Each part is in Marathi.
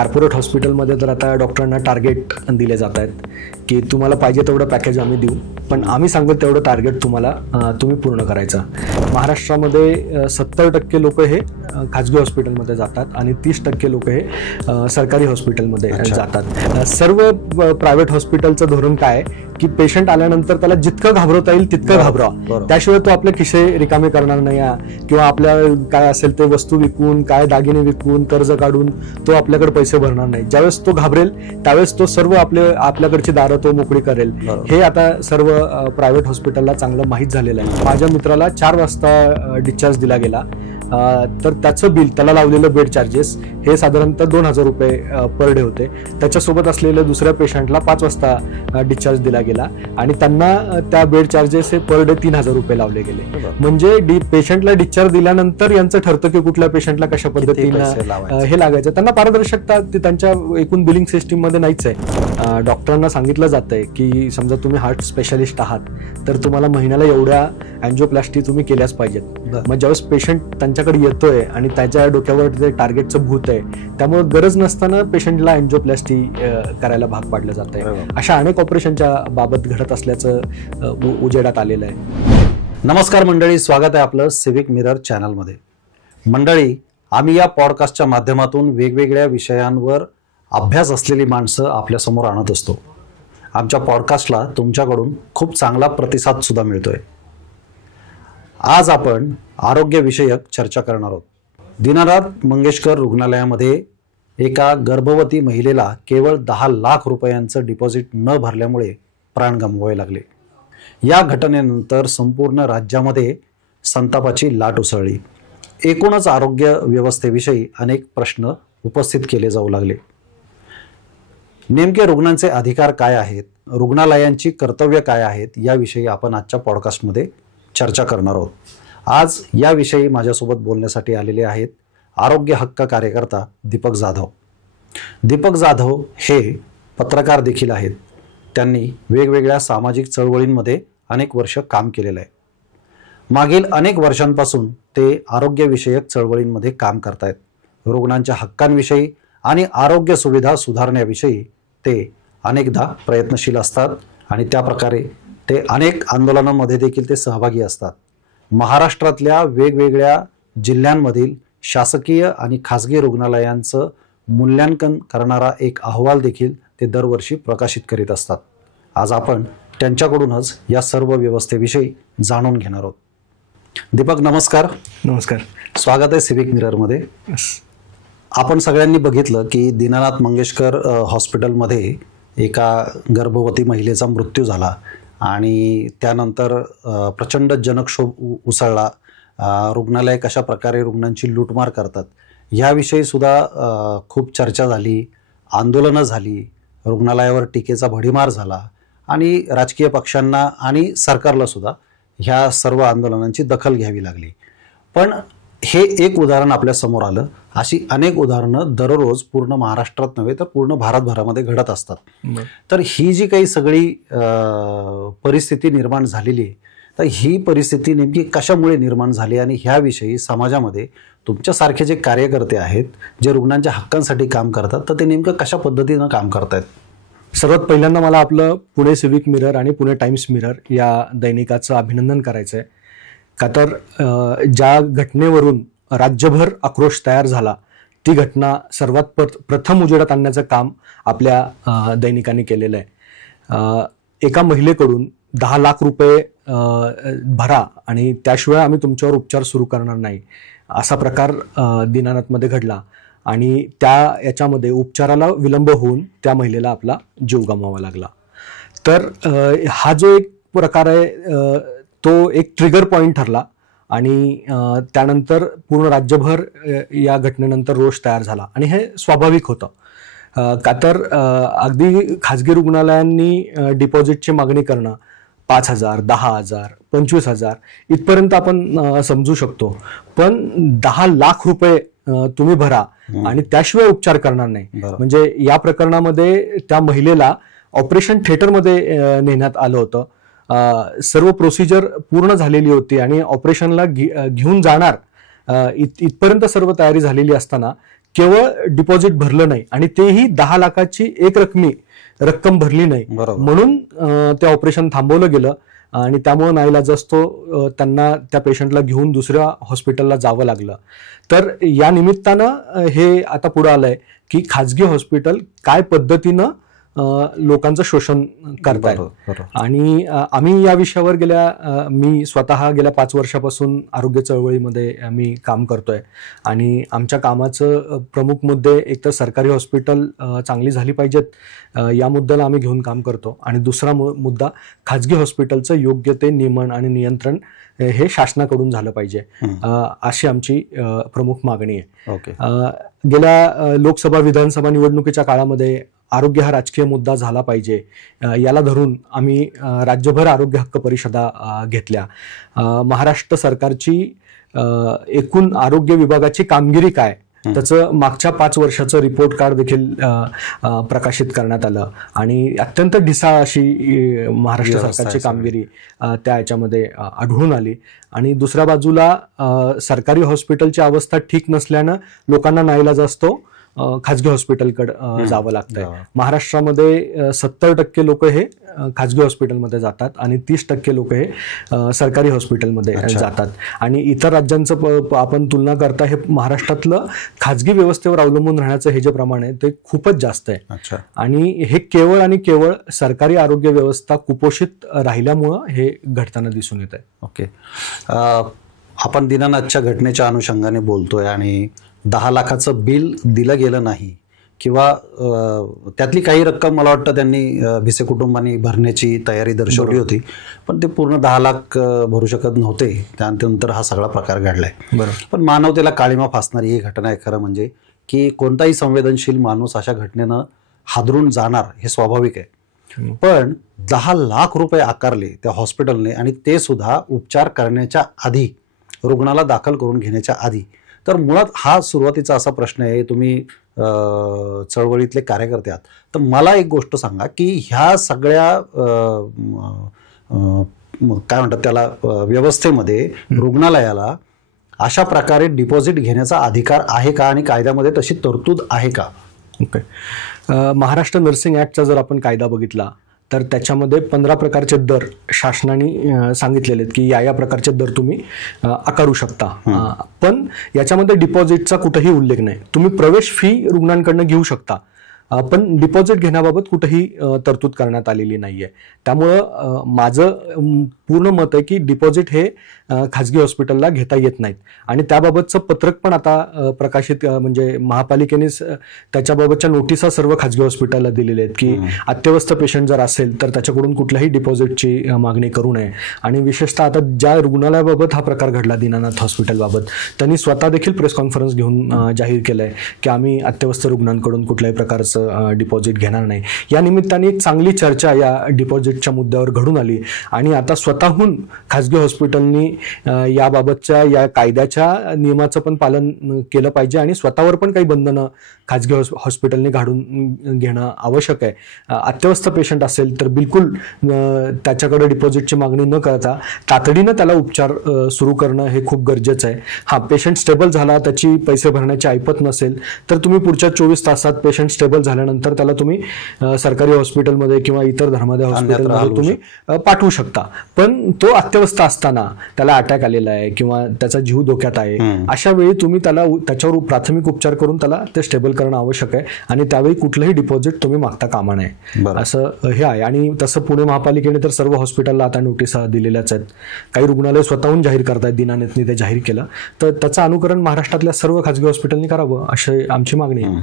कॉर्पोरेट हॉस्पिटलमध्ये तर आता डॉक्टरांना टार्गेट दिले जात आहेत की तुम्हाला पाहिजे तेवढं पॅकेज आम्ही देऊ, पण आम्ही सांगू तेवढं टार्गेट तुम्ही पूर्ण करायचं. महाराष्ट्रामध्ये 70% लोक हे खाजगी हॉस्पिटलमध्ये जातात आणि 30% लोक हे सरकारी हॉस्पिटलमध्ये जातात. सर्व प्रायव्हेट हॉस्पिटलचं धोरण काय की पेशंट आल्यानंतर त्याला जितकं घाबरवता येईल तितकं घाबरावा, त्याशिवाय तो आपले खिसे रिकामे करणार नाही किंवा आपल्या काय असेल ते वस्तू विकून, काय दागिने विकून, कर्ज काढून तो आपल्याकडे पैसे भरणार नाही. ज्यावेळेस तो घाबरेल त्यावेळेस तो सर्व आपल्याकडची दारं तो मोकळी करेल. हे आता सर्व प्रायव्हेट हॉस्पिटलला चांगलं माहीत झालेलं आहे. माझ्या मित्राला 4 वाजता डिस्चार्ज दिला गेला, तर त्याचं बिल, त्याला लावलेलं बेड चार्जेस हे साधारणतः 2,000 रुपये पर डे होते. त्याच्यासोबत असलेल्या दुसऱ्या पेशंटला 5 वाजता डिस्चार्ज दिला गेला आणि त्यांना त्या बेड चार्जेस हे पर डे 3,000 रुपये लावले गेले. म्हणजे पेशंटला डिस्चार्ज दिल्यानंतर यांचं ठरतं की कुठल्या पेशंटला कशा पद्धतीनं हे लागायचं. त्यांना पारदर्शकता त्यांच्या एकूण बिलिंग सिस्टीम मध्ये नाहीच आहे. डॉक्टरांना सांगितलं जातंय की समजा तुम्ही हार्ट स्पेशालिस्ट आहात तर तुम्हाला महिन्याला एवढ्या अँजिओप्लास्टी तुम्ही केल्याच पाहिजेत. मग ज्यावेळेस पेशंट त्यांच्याकडे येतोय आणि त्याच्या डोक्यावर ते टार्गेटचं भूत आहे, त्यामुळे गरज नसताना पेशंटला अँजिओप्लास्टी करायला भाग पाडलं जात आहे. अशा अनेक ऑपरेशनच्या बाबत घडत असल्याचं उजेडात आलेलं आहे. नमस्कार मंडळी, स्वागत आहे आपलं सिविक मिरर चॅनलमध्ये. मंडळी, आम्ही या पॉडकास्टच्या माध्यमातून वेगवेगळ्या विषयांवर अभ्यास असलेली माणसं आपल्यासमोर आणत असतो. आमच्या पॉडकास्टला तुमच्याकडून खूप चांगला प्रतिसाद सुद्धा मिळतोय. आज आपण आरोग्यविषयक चर्चा करणार आहोत. दीनानाथ मंगेशकर रुग्णालयामध्ये एका गर्भवती महिलेला केवळ 10 लाख रुपयांचं डिपॉझिट न भरल्यामुळे प्राण गमवावे लागले. या घटनेनंतर संपूर्ण राज्यामध्ये संतापाची लाट उसळली. एकूणच आरोग्य व्यवस्थेविषयी अनेक प्रश्न उपस्थित केले जाऊ लागले. नेमके रुग्णांचे अधिकार काय आहेत, रुग्णालयांची कर्तव्य काय आहेत, याविषयी आपण आजच्या पॉडकास्टमध्ये चर्चा करणार आहोत. आज याविषयी माझ्यासोबत बोलण्यासाठी आलेले आहेत आरोग्य हक्क कार्यकर्ता दीपक जाधव. दीपक जाधव हे पत्रकार देखील आहेत. त्यांनी वेगवेगळ्या सामाजिक चळवळींमध्ये अनेक वर्ष काम केलेलं आहे. मागील अनेक वर्षांपासून ते आरोग्यविषयक चळवळींमध्ये काम करतायत. रुग्णांच्या हक्कांविषयी आणि आरोग्य सुविधा सुधारण्याविषयी ते अनेकदा प्रयत्नशील असतात आणि त्या प्रकारे ते अनेक आंदोलनांमध्ये देखील ते सहभागी असतात. महाराष्ट्रातल्या वेगवेगळ्या जिल्ह्यांमधील शासकीय आणि खाजगी रुग्णालयांचं मूल्यांकन करणारा एक अहवाल देखील ते दरवर्षी प्रकाशित करीत असतात. आज आपण त्यांच्याकडूनच या सर्व व्यवस्थेविषयी जाणून घेणार आहोत. दीपक, नमस्कार. नमस्कार, स्वागत आहे सिविक मिररमध्ये. आपण सगळ्यांनी बघितलं की दीनानाथ मंगेशकर हॉस्पिटलमध्ये एका गर्भवती महिलेचा मृत्यू झाला आणि त्यानंतर प्रचंड जनक्षोभ उसळला. रुग्णालय कशा प्रकारे रुग्णांची लूटमार करतात ह्याविषयी सुद्धा खूप चर्चा झाली, आंदोलनं झाली, रुग्णालयावर टीकेचा भडीमार झाला आणि राजकीय पक्षांना आणि सरकारला सुद्धा ह्या सर्व आंदोलनांची दखल घ्यावी लागली. पण हे एक उदाहरण आपल्या समोर आलं. अशी अनेक उदाहरणं दररोज पूर्ण महाराष्ट्रात नव्हे तर पूर्ण भारतभरामध्ये घडत असतात. तर ही जी काही सगळी परिस्थिती निर्माण झालेली आहे, तर ही परिस्थिती नेमकी कशामुळे निर्माण झाली आणि ह्याविषयी समाजामध्ये तुमच्यासारखे जे कार्यकर्ते आहेत जे रुग्णांच्या हक्कांसाठी काम करतात, तर ते नेमकं कशा पद्धतीनं काम करतायत? सर्वात पहिल्यांदा मला आपलं पुणे सिविक मिरर आणि पुणे टाइम्स मिरर या दैनिकाचं अभिनंदन करायचं आहे. का तर ज्या घटनेवरून राज्यभर आक्रोश तयार झाला ती घटना सर्वात प्रथम उजेडात आणण्याचं काम आपल्या दैनिकाने केलेलं आहे. एका महिलेकडून 10 लाख रुपये भरा आणि त्याशिवाय आम्ही तुमच्यावर उपचार सुरू करणार नाही असा प्रकार दीनानाथमध्ये घडला आणि याच्यामध्ये उपचाराला विलंब होऊन त्या महिलेला आपला जीव गमवावा लागला. तर हा जो एक प्रकार आहे तो एक ट्रिगर पॉइंट ठरला आणि त्यानंतर पूर्ण राज्यभर या घटनेनंतर रोष तयार झाला आणि हे स्वाभाविक होतं. का तर अगदी खाजगी रुग्णालयांनी डिपॉझिटची मागणी करणं 5,000, 10,000, 25,000 इथपर्यंत आपण समजू शकतो, पण 10 लाख रुपये तुम्ही भरा आणि त्याशिवाय उपचार करणार नाही. म्हणजे या प्रकरणामध्ये त्या महिलेला ऑपरेशन थिएटरमध्ये नेण्यात आलं होतं. सर्व प्रोसिजर पूर्ण झालेली होती आणि ऑपरेशनला घेऊन जाणार इथपर्यंत सर्व तयारी झालेली असताना केवळ डिपॉझिट भरलं नाही आणि तेही 10 लाखाची एक रक्कम भरली नाही, म्हणून ते ऑपरेशन थांबवलं गेलं आणि त्यामुळे नाईलाजास्तव त्यांना त्या पेशंटला घेऊन दुसऱ्या हॉस्पिटलला जावं लागलं. तर या निमित्तानं हे आता पुढे आलंय की खाजगी हॉस्पिटल काय पद्धतीनं लोकांचं शोषण करतायत. आणि आम्ही या विषयावर मी स्वतः गेल्या 5 वर्षापासून आरोग्य चळवळीमध्ये मी काम करतोय आणि आमच्या कामाचं प्रमुख मुद्दे एकतर सरकारी हॉस्पिटल चांगली झाली पाहिजेत या मुद्द्याला आम्ही घेऊन काम करतो आणि दुसरा मुद्दा खाजगी हॉस्पिटलचं योग्य ते नियमन आणि नियंत्रण हे शासनाकडून झालं पाहिजे अशी आमची प्रमुख मागणी आहे. गेल्या लोकसभा विधानसभा निवडणुकीच्या काळामध्ये आरोग्य हा राजकीय मुद्दा झाला पाहिजे याला धरून आम्ही राज्यभर आरोग्य हक्क परिषदा घेतल्या. महाराष्ट्र सरकारची एकूण आरोग्य विभागाची कामगिरी काय त्याचं मागच्या 5 वर्षाचं रिपोर्ट कार्ड देखील प्रकाशित करण्यात आलं आणि अत्यंत ढिसाळ अशी महाराष्ट्र सरकारची कामगिरी त्या याच्यामध्ये आढळून आली. आणि दुसऱ्या बाजूला सरकारी हॉस्पिटलची अवस्था ठीक नसल्यानं लोकांना नाईलाजास्तव खाजगी हॉस्पिटलकडे जावं लागतंय. महाराष्ट्रामध्ये 70% लोक हे खाजगी हॉस्पिटलमध्ये जातात आणि 30% लोक हे सरकारी हॉस्पिटलमध्ये जातात. आणि इतर राज्यांचं आपण तुलना करता हे महाराष्ट्रातलं खाजगी व्यवस्थेवर अवलंबून राहण्याचं हे जे प्रमाण आहे ते खूपच जास्त आहे. आणि हे केवळ आणि केवळ सरकारी आरोग्य व्यवस्था कुपोषित राहिल्यामुळं हे घडताना दिसून येत आहे. ओके, आपण दिनानाथच्या घटनेच्या अनुषंगाने बोलतोय आणि 10 लाखाचं बिल दिलं गेलं नाही किंवा त्यातली काही रक्कम मला वाटतं त्यांनी भिसे कुटुंबांनी भरण्याची तयारी दर्शवली होती, पण ते पूर्ण 10 लाख भरू शकत नव्हते. त्यानंतर हा सगळा प्रकार घडलाय. पण मानवतेला काळिमा फासणारी ही घटना आहे खरं म्हणजे, की कोणताही संवेदनशील माणूस अशा घटनेनं हादरून जाणार हे स्वाभाविक आहे. पण 10 लाख रुपये आकारले त्या हॉस्पिटलने आणि ते सुद्धा उपचार करण्याच्या आधी, रुग्णाला दाखल करून घेण्याच्या आधी. तर मुळात हा सुरुवातीचा असा प्रश्न आहे, तुम्ही चळवळीतले कार्यकर्ते आहात, तर मला एक गोष्ट सांगा की ह्या सगळ्या काय म्हणतात त्याला व्यवस्थेमध्ये रुग्णालयाला अशा प्रकारे डिपॉझिट घेण्याचा अधिकार आहे का आणि कायद्यामध्ये तशी तरतूद आहे का? ओके, महाराष्ट्र नर्सिंग ऍक्टचा जर आपण कायदा बघितला तर त्याच्यामध्ये 15 प्रकारचे दर शासनाने सांगितलेले आहेत की या प्रकारचे दर तुम्ही आकारू शकता. पण याच्यामध्ये डिपॉझिटचा कुठेही उल्लेख नाही. तुम्ही प्रवेश फी रुग्णांकडनं घेऊ शकता पण डिपॉझिट घेण्याबाबत कुठेही तरतूद करण्यात आलेली नाहीये. त्यामुळं माझं पूर्ण मत आहे की डिपॉझिट हे खाजगी हॉस्पिटलला घेता येत नाहीत आणि त्याबाबतचं पत्रक पण आता प्रकाशित म्हणजे महापालिकेने त्याच्याबाबतच्या नोटिसा सर्व खाजगी हॉस्पिटलला दिलेल्या आहेत की अत्यवस्थ पेशंट जर असेल तर त्याच्याकडून कुठल्याही डिपॉझिटची मागणी करू नये. आणि विशेषतः आता ज्या रुग्णालयाबाबत हा प्रकार घडला दिनानाथ हॉस्पिटलबाबत, त्यांनी स्वतः देखील प्रेस कॉन्फरन्स घेऊन जाहीर केलंय की आम्ही अत्यवस्थ रुग्णांकडून कुठल्याही प्रकारचं डिपॉझिट घेणार नाही. या निमित्ताने एक चांगली चर्चा या डिपॉझिटच्या मुद्द्यावर घडून आली आणि आता स्वतःहून खाजगी हॉस्पिटलनी याबाबतच्या या कायद्याच्या नियमाचं पण पालन केलं पाहिजे आणि स्वतःवर पण काही बंधनं खाजगी हॉस्पिटलने घालून घेणं आवश्यक आहे. अत्यवस्थ पेशंट असेल तर बिलकुल त्याच्याकडे डिपॉझिटची मागणी न करता तातडीनं त्याला उपचार सुरू करणं हे खूप गरजेचं आहे. हा, पेशंट स्टेबल झाला, त्याची पैसे भरण्याची ऐपत नसेल तर तुम्ही पुढच्या 24 तासात पेशंट स्टेबल झाल्यानंतर त्याला तुम्ही सरकारी हॉस्पिटलमध्ये किंवा इतर धर्मादाय हॉस्पिटलमध्ये तुम्ही पाठवू शकता. पण तो अत्यवस्थ असताना त्याला अटॅक आलेला आहे किंवा त्याचा जीव धोक्यात आहे, अशा वेळी तुम्ही त्याला त्याच्यावर प्राथमिक उपचार करून त्याला ते स्टेबल करणं आवश्यक आहे आणि त्यावेळी कुठलंही डिपॉझिट तुम्ही मागता कामा नये असं हे आहे. आणि तसं पुणे महापालिकेने तर सर्व हॉस्पिटलला आता नोटिसा दिलेल्याच आहेत. काही रुग्णालय स्वतःहून जाहीर करतायत, दिनानाथनी ते जाहीर केलं, तर त्याचं अनुकरण महाराष्ट्रातल्या सर्व खाजगी हॉस्पिटलनी करावं अशी आमची मागणी आहे.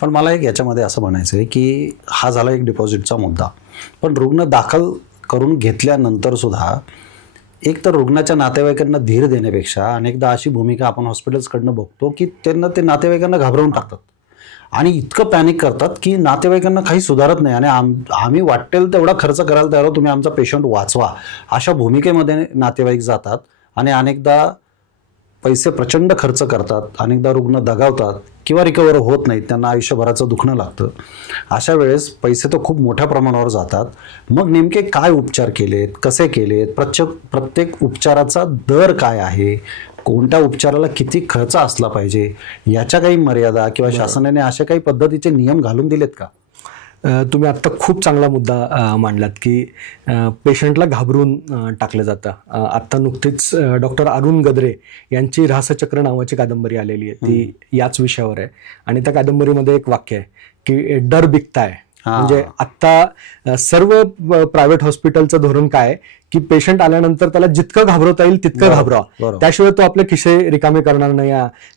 पण मला एक याच्यामध्ये असं म्हणायचं आहे की हा झाला एक डिपॉझिटचा मुद्दा, पण रुग्ण दाखल करून घेतल्यानंतर सुद्धा एक तर रुग्णाच्या नातेवाईकांना धीर देण्यापेक्षा अनेकदा अशी भूमिका आपण हॉस्पिटल्सकडनं बघतो की त्यांना ते नातेवाईकांना घाबरवून टाकतात आणि इतकं पॅनिक करतात की नातेवाईकांना काही सुधारत नाही आणि आम्ही वाटेल तेवढा खर्च करायला तयार आहोत, तुम्ही आमचा पेशंट वाचवा, अशा भूमिकेमध्ये नातेवाईक जातात आणि अनेकदा पैसे प्रचंड खर्च करतात, अनेकदा रुग्ण दगावतात किंवा रिकवर होत नाहीत, त्यांना आयुष्यभराचं दुखणं लागतं. अशा वेळेस पैसे तर खूप मोठ्या प्रमाणावर जातात. मग नेमके काय उपचार केलेत, कसे केलेत, प्रत्येक उपचाराचा दर काय आहे, कोणत्या उपचाराला किती खर्च असला पाहिजे याच्या काही मर्यादा किंवा शासनाने अशा काही पद्धतीचे नियम घालून दिलेत का? तुम्ही आत्ता खूप चांगला मुद्दा मांडलात की पेशंटला घाबरून टाकलं जातं. आत्ता नुकतीच डॉक्टर अरुण गद्रे यांची रहस्यचक्र नावाची कादंबरी आलेली आहे, ती याच विषयावर आहे. आणि त्या कादंबरीमध्ये एक वाक्य आहे की डर बिकताय. म्हणजे आत्ता सर्व प्रायव्हेट हॉस्पिटलचं धोरण काय की पेशंट आल्यानंतर त्याला जितकं घाबरवता येईल तितकं घाबरावं, त्याशिवाय तो आपले खिसे रिकामे करणार नाही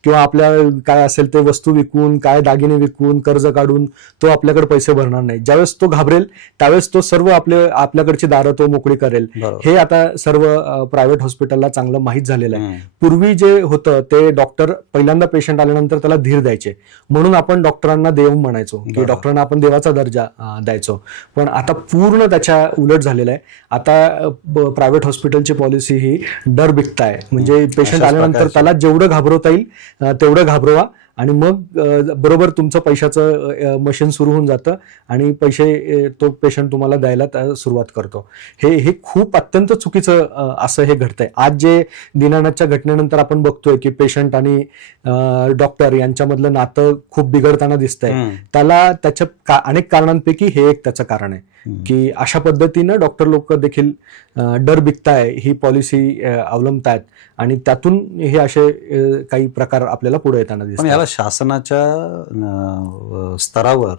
किंवा आपल्या काय असेल ते वस्तू विकून, काय दागिने विकून, कर्ज काढून तो आपल्याकडे पैसे भरणार नाही. ज्यावेळेस तो घाबरेल त्यावेळेस तो सर्व आपल्याकडची दारं तो मोकळी करेल. हे आता सर्व प्रायव्हेट हॉस्पिटलला चांगलं माहीत झालेलं आहे. पूर्वी जे होतं ते डॉक्टर पहिल्यांदा पेशंट आल्यानंतर त्याला धीर द्यायचे, म्हणून आपण डॉक्टरांना देव म्हणायचो की डॉक्टरांना आपण देवाचा दर्जा द्यायचो. पण आता पूर्ण त्याच्या उलट झालेलं आहे. आता प्रायव्हेट हॉस्पिटलची पॉलिसी ही डर बिकताय, म्हणजे पेशंट आल्यानंतर त्याला जेवढं घाबरवता येईल तेवढं घाबरवा आणि मग बरोबर तुमचं पैशाचं मशीन सुरू होऊन जातं आणि पैसे तो पेशंट तुम्हाला द्यायला सुरुवात करतो. हे खूप अत्यंत चुकीचं असं हे घडतंय. आज जे दीनानाथच्या घटनेनंतर आपण बघतोय की पेशंट आणि डॉक्टर यांच्यामधलं नातं खूप बिघडताना दिसतंय. त्याला त्याच्या अनेक कारणांपैकी हे एक त्याचं कारण आहे की अशा पद्धतीनं डॉक्टर लोक देखील डर बिकताय ही पॉलिसी अवलंबतायत आणि त्यातून हे असे काही प्रकार आपल्याला पुढे येताना दिसतात. पण याला शासनाच्या स्तरावर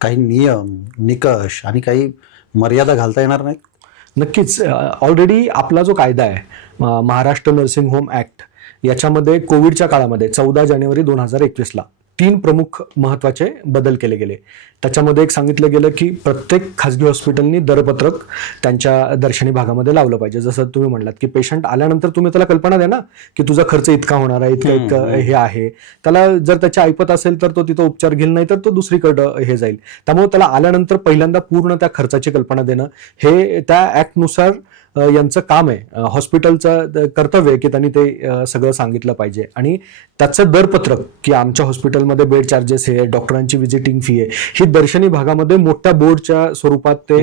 काही नियम, निकष आणि काही मर्यादा घालता येणार नाही? नक्कीच. ऑलरेडी आपला जो कायदा आहे महाराष्ट्र नर्सिंग होम ऍक्ट, याच्यामध्ये कोविडच्या काळामध्ये 14 जानेवारी 2021 3 प्रमुख महत्वाचे बदल केले गेले. त्याच्यामध्ये एक सांगितलं गेलं की प्रत्येक खासगी हॉस्पिटलनी दरपत्रक त्यांच्या दर्शनी भागामध्ये लावलं पाहिजे. जसं तुम्ही म्हणलात की पेशंट आल्यानंतर तुम्ही त्याला कल्पना द्या ना की तुझा खर्च इतका होणार आहे, इतकं हे आहे. त्याला जर त्याची ऐपत असेल तर तो तिथं उपचार घेईल, नाही तर तो दुसरीकडं हे जाईल. त्यामुळे त्याला आल्यानंतर पहिल्यांदा पूर्ण त्या खर्चाची कल्पना देणं हे त्या ऍक्टनुसार यांचं काम आहे. हॉस्पिटलचं कर्तव्य आहे की त्यांनी ते सगळं सांगितलं पाहिजे आणि त्याचं दरपत्रक की आमच्या हॉस्पिटलमध्ये बेड चार्जेस आहे, डॉक्टरांची व्हिजिटिंग फी आहे, ही दर्शनी भागामध्ये मोठ्या बोर्डच्या स्वरूपात ते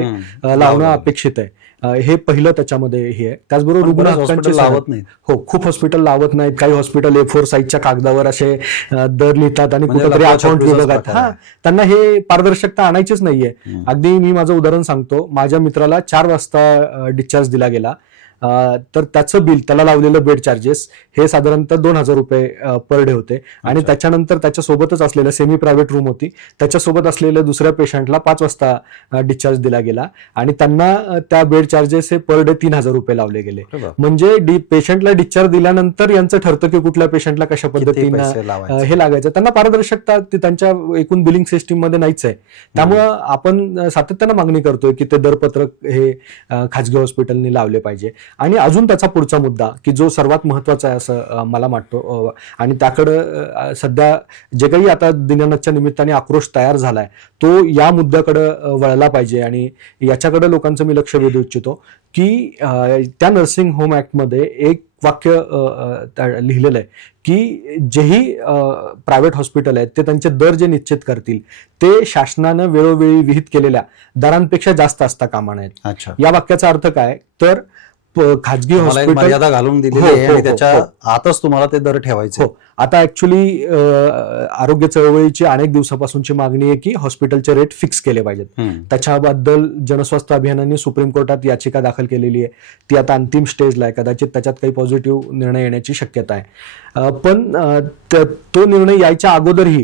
लावणं अपेक्षित आहे. हे पहिलं त्याच्यामध्ये हे आहे. त्याचबरोबर रुग्ण हक्कांचे लावत नाही. हो, खूप हॉस्पिटल लावत नाहीत. काही हॉस्पिटल A4 साईजच्या कागदावर असे दर लिहितात आणि कुठेतरी अकाउंट विभागात त्यांना हे पारदर्शकता आणायचीच नाहीये. अगदी मी माझं उदाहरण सांगतो. माझ्या मित्राला 4 वाजता डिस्चार्ज दिला गेला, तर त्याचं बिल, त्याला लावलेलं बेड चार्जेस हे साधारणतः 2,000 रुपये पर डे होते. आणि त्याच्यानंतर त्याच्यासोबतच असलेलं सेमी प्रायव्हेट रूम होती, त्याच्यासोबत असलेल्या दुसऱ्या पेशंटला 5 वाजता डिस्चार्ज दिला गेला आणि त्यांना त्या बेड चार्जेस हे पर डे 3,000 रुपये लावले गेले. म्हणजे पेशंटला डिस्चार्ज दिल्यानंतर यांचं ठरतं की कुठल्या पेशंटला कशा पद्धतीनं हे लागायचं. त्यांना पारदर्शकता त्यांच्या एकूण बिलिंग सिस्टीम मध्ये नाहीच आहे. त्यामुळं आपण सातत्यानं मागणी करतोय की ते दरपत्रक हे खाजगी हॉस्पिटलनी लावले पाहिजे. आणि अजून त्याचा पुढचा मुद्दा की जो सर्वात महत्वाचा आहे असं मला वाटतो आणि त्याकडं सध्या जे काही आता दीनानाथच्या निमित्ताने आक्रोश तयार झालाय तो या मुद्द्याकडे वळला पाहिजे आणि याच्याकडे लोकांचं मी लक्ष वेधू इच्छितो की त्या नर्सिंग होम ऍक्ट मध्ये एक वाक्य लिहिलेलं आहे की जेही प्रायव्हेट हॉस्पिटल आहेत ते त्यांचे दर जे निश्चित करतील ते शासनानं वेळोवेळी विहित केलेल्या दरांपेक्षा जास्त असता कामा नयेत. या वाक्याचा अर्थ काय तर खाजगी हॉस्पिटल मर्यादा घालून दिलेली आहे आणि त्याच्या आतच तुम्हाला ते दर ठेवायचे. आता ऍक्च्युली आरोग्य चळवळीची अनेक दिवसापासूनची मागणी आहे की हॉस्पिटलचे रेट फिक्स केले पाहिजेत. त्याच्याबद्दल जनस्वास्थ्य अभियानाने सुप्रीम कोर्टात याचिका दाखल केलेली आहे. ती आता अंतिम स्टेजला आहे. कदाचित त्याच्यात काही पॉझिटिव्ह निर्णय येण्याची शक्यता आहे. पण तो निर्णय यायच्या अगोदरही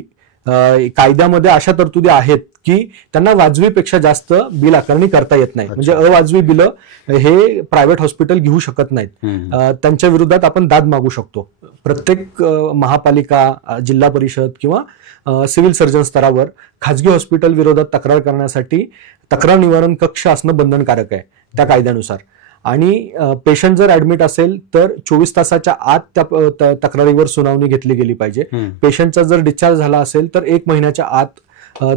कायद्यामध्ये अशा तरतुदी आहेत की त्यांना वाजवीपेक्षा जास्त बिल आकारणी करता येत नाही. म्हणजे अवाजवी बिलं हे प्रायव्हेट हॉस्पिटल घेऊ शकत नाहीत. त्यांच्या विरोधात आपण दाद मागू शकतो. प्रत्येक महापालिका, जिल्हा परिषद किंवा सिव्हिल सर्जन स्तरावर खाजगी हॉस्पिटल विरोधात तक्रार करण्यासाठी तक्रार निवारण कक्ष असणं बंधनकारक आहे त्या कायद्यानुसार. आणि पेशंट जर ऍडमिट असेल तर 24 तासाच्या आत त्या तक्रारीवर सुनावणी घेतली गेली पाहिजे. पेशंटचा जर डिस्चार्ज झाला असेल तर 1 महिन्याच्या आत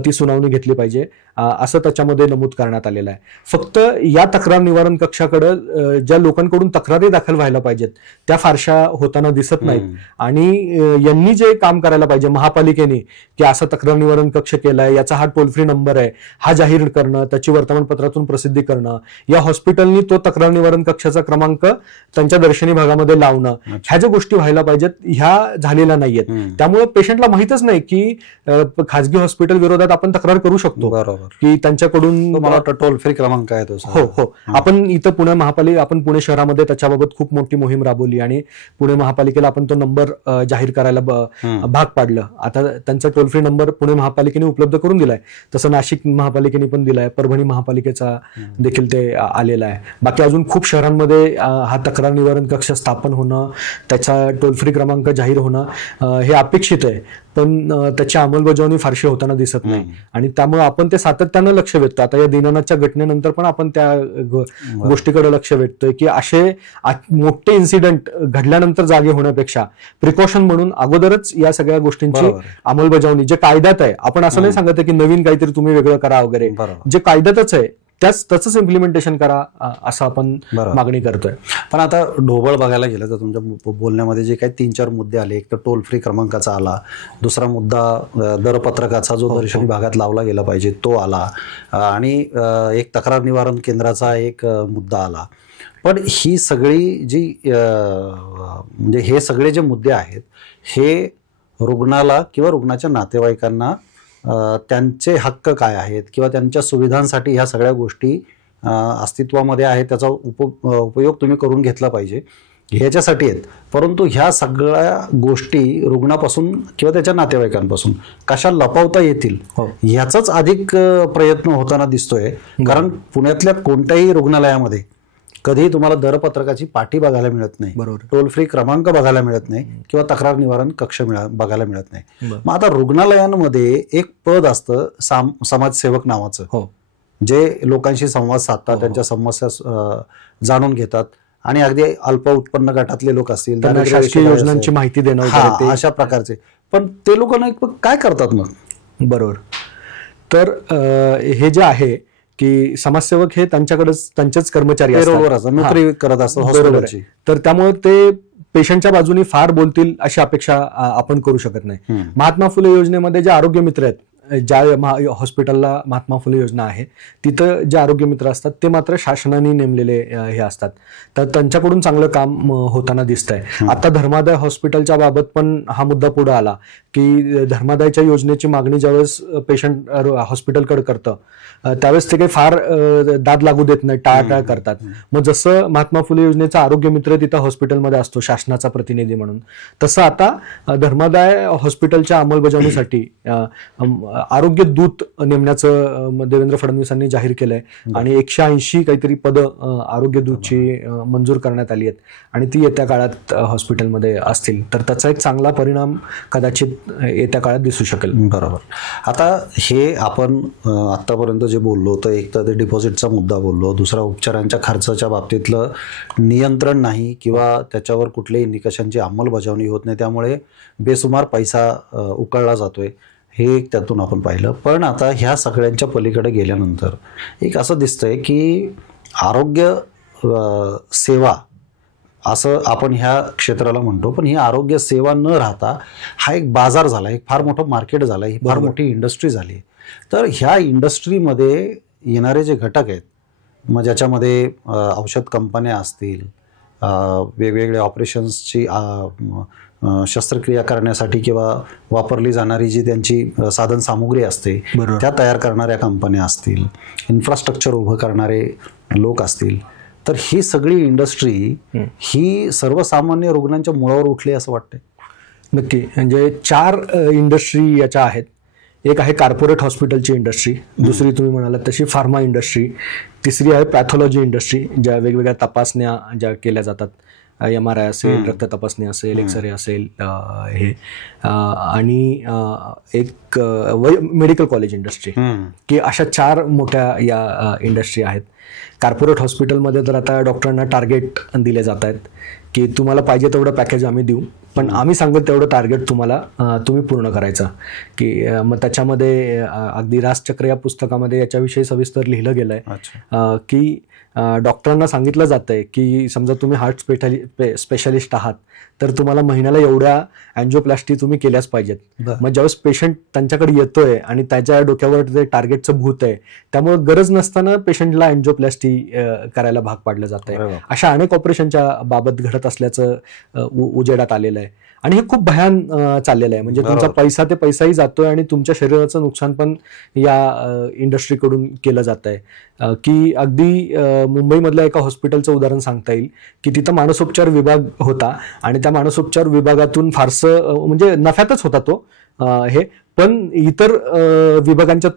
ती सुनावणी घेतली पाहिजे. असं त्याच्यामध्ये नमूद करण्यात आलेलं आहे. फक्त या तक्रार निवारण कक्षाकडे ज्या लोकांकडून तक्रारी दाखल व्हायला पाहिजेत त्या फारशा होताना दिसत नाहीत. आणि यांनी जे काम करायला पाहिजे महापालिकेने, की असा तक्रार निवारण कक्ष केलाय, याचा हा टोल फ्री नंबर आहे, हा जाहीर करणं, त्याची वर्तमानपत्रातून प्रसिद्धी करणं, या हॉस्पिटलनी तो तक्रार निवारण कक्षाचा क्रमांक त्यांच्या दर्शनी भागामध्ये लावणं, ह्या ज्या गोष्टी व्हायला पाहिजेत ह्या झालेल्या नाहीयेत. त्यामुळे पेशंटला माहितच नाही की खासगी हॉस्पिटल विरोधात आपण तक्रार करू शकतो, की त्यांच्याकडून मला वाटतं टोल फ्री क्रमांक आहे तो. हो. आपण इथं आपण पुणे शहरामध्ये त्याच्याबाबत खूप मोठी मोहीम राबवली आणि पुणे महापालिकेला आपण तो नंबर जाहीर करायला भाग पाडलं. आता त्यांचा टोल फ्री नंबर पुणे महापालिकेने उपलब्ध करून दिलाय, तसं नाशिक महापालिकेने पण दिलाय, परभणी महापालिकेचा देखील ते आलेला आहे. बाकी अजून खूप शहरांमध्ये हा तक्रार निवारण कक्ष स्थापन होणं, त्याचा टोल फ्री क्रमांक जाहीर होणं हे अपेक्षित आहे, पण त्याची अंमलबजावणी फारशी होताना दिसत नाही. आणि त्यामुळे आपण ते सातत्यानं लक्ष वेधतो. आता या दीनानाथच्या घटनेनंतर पण आपण त्या गोष्टीकडे लक्ष वेधतोय की असे मोठे इन्सिडेंट घडल्यानंतर जागे होण्यापेक्षा प्रिकॉशन म्हणून अगोदरच या सगळ्या गोष्टींची अंमलबजावणी जे कायद्यात आहे, आपण असं नाही सांगत की नवीन काहीतरी तुम्ही वेगळं करा वगैरे, जे कायद्यातच आहे तसंच इम्प्लिमेंटेशन करा असं आपण मागणी करतोय. पण आता ढोबळ बघायला गेलं तर तुमच्या बोलण्यामध्ये जे काही 3-4 मुद्दे आले, एक तर टोल फ्री क्रमांकाचा आला, दुसरा मुद्दा दरपत्रकाचा जो दर्शनी भागात लावला गेला पाहिजे तो आला, आणि एक तक्रार निवारण केंद्राचा एक मुद्दा आला. पण ही सगळी जी म्हणजे हे सगळे जे मुद्दे आहेत हे रुग्णाला किंवा रुग्णाच्या नातेवाईकांना त्यांचे हक्क काय आहेत किंवा त्यांच्या सुविधांसाठी ह्या सगळ्या गोष्टी अस्तित्वामध्ये आहेत, त्याचा उपयोग तुम्ही करून घेतला पाहिजे ह्याच्यासाठी आहेत. परंतु ह्या सगळ्या गोष्टी रुग्णापासून किंवा त्याच्या नातेवाईकांपासून कशा लपवता येतील ह्याचाच अधिक प्रयत्न होताना दिसतोय. कारण पुण्यातल्या कोणत्याही रुग्णालयामध्ये कधी तुम्हाला दरपत्रकाची पाटी बघायला मिळत नाही, टोल फ्री क्रमांक बघायला मिळत नाही किंवा तक्रार निवारण कक्ष बघायला मिळत नाही. मग आता रुग्णालयांमध्ये एक पद असतं समाजसेवक नावाचं, जे लोकांशी संवाद साधतात, त्यांच्या समस्या जाणून घेतात आणि अगदी अल्प उत्पन्न गटातले लोक असतील, शासकीय योजनांची माहिती देणं, अशा प्रकारचे. पण ते लोक काय करतात मग? बरोबर. तर हे जे आहे की समाजसेवक हे त्यांचेच कर्मचारी नोकरी करत असतात, तर त्यामुळे ते पेशंटच्या बाजूने फार बोलतील अशी अपेक्षा आपण करू शकत नाही. महात्मा फुले योजनेमध्ये जे आरोग्य मित्र आहेत, ज्या हॉस्पिटलला महात्मा फुले योजना आहे तिथं जे आरोग्य मित्र असतात ते मात्र शासनाने नेमलेले हे असतात, तर त्यांच्याकडून चांगलं काम होताना दिसतंय. आता धर्मादाय हॉस्पिटलच्या बाबत पण हा मुद्दा पुढे आला की धर्मादायच्या योजनेची मागणी ज्यावेळेस पेशंट हॉस्पिटलकडे करतं त्यावेळेस ते काही फार दाद लागू देत नाही, टाळाटाळ करतात. मग जसं महात्मा फुले योजनेचा आरोग्य मित्र तिथं हॉस्पिटलमध्ये असतो शासनाचा प्रतिनिधी म्हणून, तसं आता धर्मादाय हॉस्पिटलच्या अंमलबजावणीसाठी आरोग्य दूत नेमण्याचं देवेंद्र फडणवीसांनी जाहीर केलंय आणि 180 काहीतरी पद आरोग्य दूतची मंजूर करण्यात आली आहेत आणि ती येत्या काळात हॉस्पिटलमध्ये असतील, तर त्याचा एक चांगला परिणाम कदाचित येत्या काळात दिसू शकेल. बरोबर. आता हे आपण आतापर्यंत जे बोललो तर एक तर डिपॉझिटचा मुद्दा बोललो, दुसरा उपचारांच्या खर्चाच्या बाबतीतलं नियंत्रण नाही किंवा त्याच्यावर कुठल्याही निकषांची अंमलबजावणी होत नाही, त्यामुळे बेसुमार पैसा उकळला जातोय, हे एक त्यातून आपण पाहिलं. पण आता ह्या सगळ्यांच्या पलीकडे गेल्यानंतर एक असं दिसतंय की आरोग्य सेवा असं आपण ह्या क्षेत्राला म्हणतो, पण ही आरोग्य सेवा न राहता हा एक बाजार झाला, एक फार मोठं मार्केट झालं, ही फार मोठी इंडस्ट्री झाली. तर ह्या इंडस्ट्रीमध्ये येणारे जे घटक आहेत, मग ज्याच्यामध्ये औषध कंपन्या असतील, वेगवेगळे ऑपरेशन्सची शस्त्रक्रिया करण्यासाठी किंवा वापरली जाणारी जी त्यांची साधन सामुग्री असते त्या तयार करणाऱ्या कंपन्या असतील, इन्फ्रास्ट्रक्चर उभं करणारे लोक असतील, तर ही सगळी इंडस्ट्री ही सर्वसामान्य रुग्णांच्या मुळावर उठली असं वाटतंय. नक्की. म्हणजे 4 इंडस्ट्री याच्या आहेत. एक आहे कॉर्पोरेट हॉस्पिटलची इंडस्ट्री, दुसरी तुम्ही म्हणालात तशी फार्मा इंडस्ट्री, तिसरी आहे पॅथॉलॉजी इंडस्ट्री, ज्या वेगवेगळ्या तपासण्या ज्या केल्या जातात, MRI असेल, रक्त तपासणी असेल, एक्सरे असेल, हे, आणि एक मेडिकल कॉलेज इंडस्ट्री, की अशा 4 मोठ्या या इंडस्ट्री आहेत. कॉर्पोरेट हॉस्पिटलमध्ये तर आता डॉक्टरांना टार्गेट दिले जात आहेत की तुम्हाला पाहिजे तेवढं पॅकेज आम्ही देऊ, पण आम्ही सांगतो तेवढं टार्गेट तुम्हाला तुम्ही पूर्ण करायचं. की मग त्याच्यामध्ये अगदी राजचक्र या पुस्तकामध्ये याच्याविषयी सविस्तर लिहिलं गेलंय की डॉक्टरांना सांगितलं जातंय की समजा तुम्ही हार्ट स्पेशालिस्ट आहात तर तुम्हाला महिन्याला एवढ्या अँजिओप्लास्टी तुम्ही केल्याच पाहिजेत. मग ज्यावेळेस पेशंट त्यांच्याकडे येतोय आणि त्याच्या डोक्यावर ते टार्गेटचं भूत आहे, त्यामुळे गरज नसताना पेशंटला अँजिओप्लास्टी करायला भाग पाडलं जात आहे. अशा अनेक ऑपरेशनच्या बाबत घडत असल्याचं उजेडात आलेलं आहे आणि हे खूप भयान चाललेलं आहे. म्हणजे तुमचा पैसा ते पैसाही जातोय आणि तुमच्या शरीराचं नुकसान पण या इंडस्ट्रीकडून केलं जात आहे. की अगदी मुंबईमधल्या एका हॉस्पिटलचं उदाहरण सांगता येईल की तिथं मानसोपचार विभाग होता आणि त्या मानसोपचार विभागातून फारसं म्हणजे नफ्यातच होता तो हे, पण इतर विभागांच्या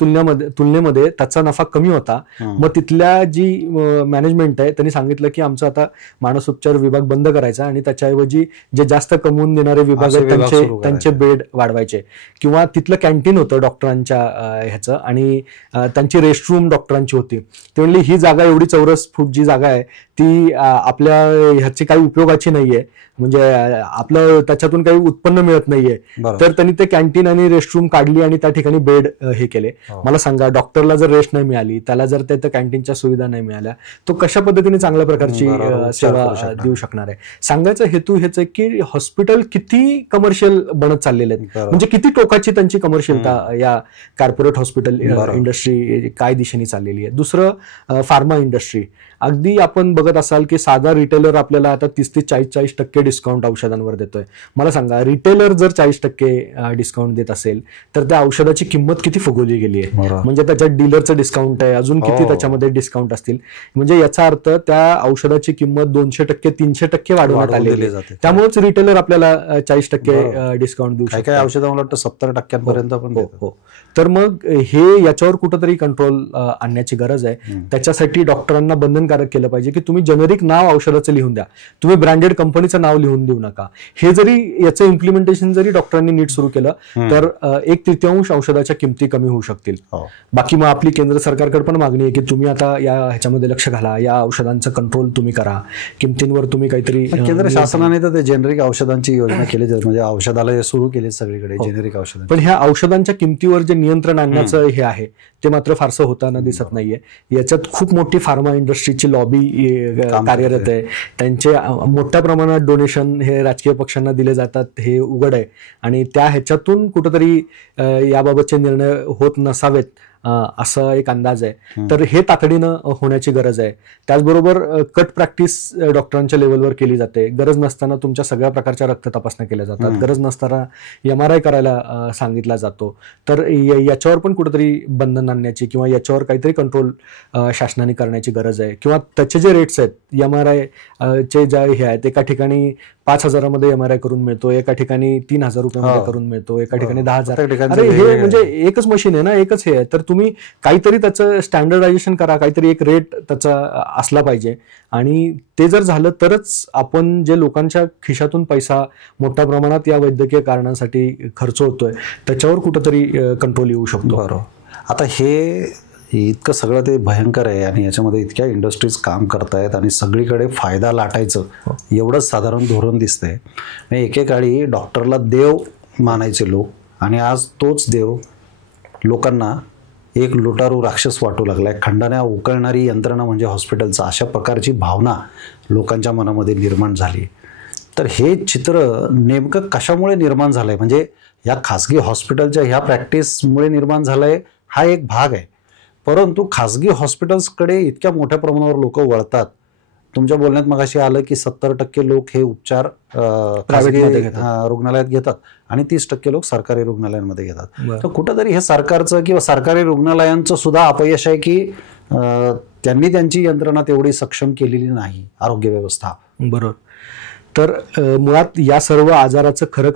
तुलनेमध्ये त्याचा नफा कमी होता. मग तिथल्या जी मॅनेजमेंट आहे त्यांनी सांगितलं की आमचा आता मानसोपचार विभाग बंद करायचा आणि त्याच्याऐवजी जे जास्त कमवून देणारे विभाग आहेत त्यांचे बेड वाढवायचे. किंवा तिथलं कॅन्टीन होतं डॉक्टरांच्या ह्याचं आणि त्यांची रेस्टरूम डॉक्टरांची होती. ते म्हणली ही जागा एवढी चौरस फूट जी जागा आहे ती आपल्या ह्याची काही उपयोगाची नाहीये, म्हणजे आपलं त्याच्यातून काही उत्पन्न मिळत नाहीये. तर त्यांनी ते कॅन्टीन आणि रेस्टरूम काढली आणि त्या ठिकाणी बेड हे केले. मला सांगा, डॉक्टरला जर रेस्ट नाही मिळाली, त्याला जर त्या कॅन्टीनच्या सुविधा नाही मिळाल्या, तो कशा पद्धतीने चांगल्या प्रकारची सेवा देऊ शकणार आहे. सांगायचा हेतू हेच आहे की हॉस्पिटल किती कमर्शियल बनत चाललेले आहेत, म्हणजे किती टोकाची त्यांची कमर्शियलता या कॉर्पोरेट हॉस्पिटल इंडस्ट्री काय दिशेने चाललेली आहे. दुसरं फार्मा इंडस्ट्री. अगदी आपण बघत असाल की साधा रिटेलर आपल्याला आता 30 ते 40% डिस्काउंट औषधांवर देतोय. मला सांगा, रिटेलर जर 40% डिस्काउंट देत असेल तर त्या औषधाची किंमत किती फुगवली गेली आहे. म्हणजे त्याच्यात डीलरचं डिस्काउंट आहे, अजून किती त्याच्यामध्ये डिस्काउंट असतील. म्हणजे याचा अर्थ त्या औषधाची किंमत 200% 300% वाढवण्यात आलेली आहे. त्यामुळेच रिटेलर आपल्याला 40% डिस्काउंट देऊ शकतो. काही औषधं मला वाटतं 70% पण. हो. तर मग हे याच्यावर कुठंतरी कंट्रोल आणण्याची गरज आहे. त्याच्यासाठी डॉक्टरांना बंधनकारक केलं पाहिजे की तुम्ही जेनेरिक नाव औषधाचं लिहून द्या, तुम्ही ब्रँडेड कंपनीचं नाव लिहून देऊ नका. हे जरी याचं इम्प्लिमेंटेशन जरी डॉक्टरांनी नीट सुरू केलं तर 1/3 औषधाच्या किमती कमी होऊ शकतील. बाकी मग आपली केंद्र सरकारकडे पण मागणी आहे की तुम्ही आता या ह्याच्यामध्ये लक्ष घाला, या औषधांचं कंट्रोल तुम्ही करा, किमतींवर तुम्ही काहीतरी. केंद्र शासनाने तर ते जेनेरिक औषधांची योजना केली, म्हणजे औषधालय सुरू केली सगळीकडे जेनेरिक औषध. पण ह्या औषधांच्या किमतीवर जे नियंत्रण आणण्याचं हे आहे ते मात्र फारसं होताना दिसत नाहीये. याच्यात खूप मोठी फार्मा इंडस्ट्रीची लॉबी कार्यरत आहे. त्यांचे मोठ्या प्रमाणात डोनेशन हे राजकीय पक्षांना दिले जातात, हे उघड आहे. आणि त्या ह्याच्यातून कुठेतरी याबाबतचे निर्णय होत नसावेत असा एक अंदाज आहे. तर हे तातडीनं होण्याची गरज आहे. त्याचबरोबर कट प्रॅक्टिस डॉक्टरांच्या लेवलवर केली जाते. गरज नसताना तुमच्या सगळ्या प्रकारच्या रक्त तपासण्या केल्या जातात, गरज नसताना MRI करायला सांगितला जातो. तर याच्यावर पण कुठेतरी बंधन आणण्याची किंवा याच्यावर काहीतरी कंट्रोल शासनाने करण्याची गरज आहे. किंवा त्याचे जे रेट्स आहेत, MRI चे जे हे आहेत, एका ठिकाणी 5,000 मध्ये MRI करून मिळतो, एका ठिकाणी 3,000 रुपयामध्ये करून मिळतो, एका ठिकाणी 10,000. अरे हे म्हणजे एकच मशीन आहे ना, एकच हे आहे. तर तुम्ही काहीतरी त्याचं स्टँडर्डायझेशन करा, काहीतरी एक रेट त्याचा असला पाहिजे. आणि ते जर झालं तरच आपण जे लोकांच्या खिशातून पैसा मोठ्या प्रमाणात या वैद्यकीय कारणांसाठी खर्च होतोय त्याच्यावर कुठंतरी कंट्रोल येऊ शकतो. आता हे इतकं सगळं ते भयंकर आहे आणि याच्यामध्ये इतक्या इंडस्ट्रीज काम करतायत आणि सगळीकडे फायदा लाटायचं एवढंच साधारण धोरण दिसतंय. एकेकाळी डॉक्टरला देव मानायचे लोक आणि आज तोच देव लोकांना एक लुटारू राक्षस वाटू लागलाय. खंडाण्या उकळणारी यंत्रणा म्हणजे हॉस्पिटलचं, अशा प्रकारची भावना लोकांच्या मनामध्ये निर्माण झाली. तर हे चित्र नेमकं कशामुळे निर्माण झालंय, म्हणजे या खासगी हॉस्पिटलच्या ह्या प्रॅक्टिसमुळे निर्माण झालंय हा एक भाग आहे. परंतु खासगी हॉस्पिटल्सकडे इतक्या मोठ्या प्रमाणावर लोक वळतात. तुमच्या बोलण्यात मगाशी आलं की 70% लोक हे उपचार खासगी रुग्णालयात घेतात आणि 30% लोक सरकारी रुग्णालयांमध्ये घेतात. तर कुठंतरी हे सरकारचं किंवा सरकारी रुग्णालयांचं सुद्धा अपयश आहे की त्यांनी त्यांची यंत्रणा तेवढी सक्षम केलेली नाही, आरोग्य व्यवस्था. बरोबर. तर मुळात या सर्व आजाराचं खऱ्या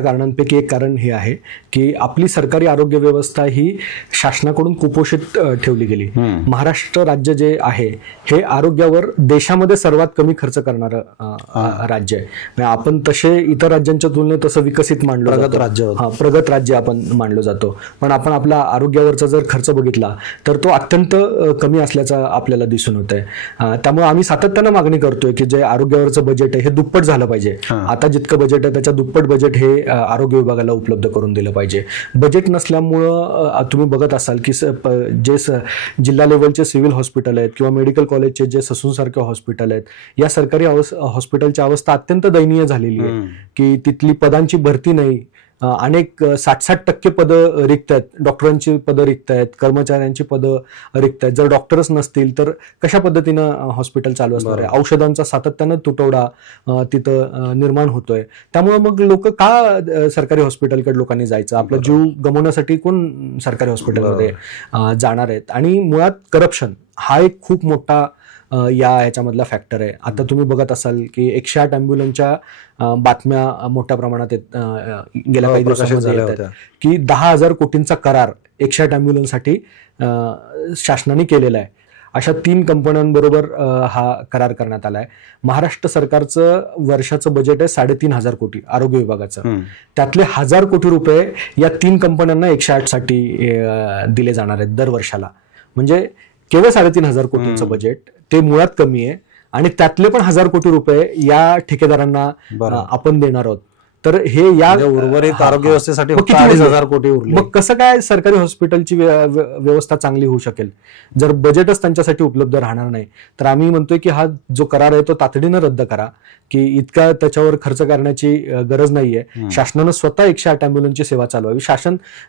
कारणांपैकी एक कारण हे आहे की आपली सरकारी आरोग्य व्यवस्था ही शासनाकडून कुपोषित ठेवली गेली. महाराष्ट्र राज्य जे आहे हे आरोग्यावर देशामध्ये सर्वात कमी खर्च करणारं राज्य आहे. आपण तसे इतर राज्यांच्या तुलनेत तसं विकसित मानलो जातो, प्रगत राज्य आपण मानलो जातो. पण आपण आपल्या आरोग्यावरचा जर खर्च बघितला तर तो अत्यंत कमी असल्याचा आपल्याला दिसून होत आहे. त्यामुळे आम्ही सातत्यानं मागणी करतोय की जे आरोग्यावरचं बजेट आहे हे दुप्पट झालं पाहिजे. आता जितकं बजेट आहे त्याच्या दुप्पट बजेट हे आरोग्य विभागाला उपलब्ध करून दिलं पाहिजे. बजेट नसल्यामुळं तुम्ही बघत असाल की जे जिल्हा लेवलचे सिव्हिल हॉस्पिटल आहेत किंवा मेडिकल कॉलेजचे जे ससूनसारखे हॉस्पिटल आहेत, या सरकारी हॉस्पिटलची अवस्था अत्यंत दयनीय झालेली आहे की तिथली पदांची भरती नाही. अनेक 60% पदं रिक्त आहेत, डॉक्टरांची पदं रिक्त आहेत, कर्मचाऱ्यांची पदं रिक्त आहेत. जर डॉक्टरच नसतील तर कशा पद्धतीनं हॉस्पिटल चालू असणार आहे? औषधांचा सातत्यानं तुटवडा तिथं निर्माण होतोय. त्यामुळे मग लोक का सरकारी हॉस्पिटलकडे लोकांनी जायचं? आपला जीव गमवण्यासाठी कोण सरकारी हॉस्पिटलमध्ये जाणार आहेत? आणि मुळात करप्शन हा एक खूप मोठा ह्याच्यामधला फॅक्टर आहे. आता तुम्ही बघत असाल की 108 अँब्युलन्सच्या बातम्या मोठ्या प्रमाणात गेल्या काही दिवसांमध्ये येत आहेत की 10,000 कोटींचा करार 108 अँब्युलन्ससाठी शासनाने केलेला आहे. अशा 3 कंपन्यांबरोबर हा करार करण्यात आलाय. महाराष्ट्र सरकारचं वर्षाचं बजेट आहे 3,500 कोटी आरोग्य विभागाचं. त्यातले 1,000 कोटी रुपये या 3 कंपन्यांना 108 साठी दिले जाणार आहेत दर वर्षाला. म्हणजे केवळ 3,500 कोटींचं बजेट ते मुळात कमी आहे आणि त्यातले पण 1,000 कोटी रुपये या ठेकेदारांना आपण देणार आहोत. तर हे या उर्वरित आरोग्य व्यवस्थेसाठी 2,500 कोटी उरले. मग कसं काय सरकारी हॉस्पिटलची व्यवस्था चांगली होऊ शकेल जर बजेटच त्यांच्यासाठी उपलब्ध राहणार नाही? तर आम्ही म्हणतोय की हा जो करार आहे तो तातडीनं रद्द करा, की इतका त्याच्यावर खर्च करण्याची गरज नाहीये. शासनानं स्वतः 108 अँब्युलन्सची सेवा चालवावी.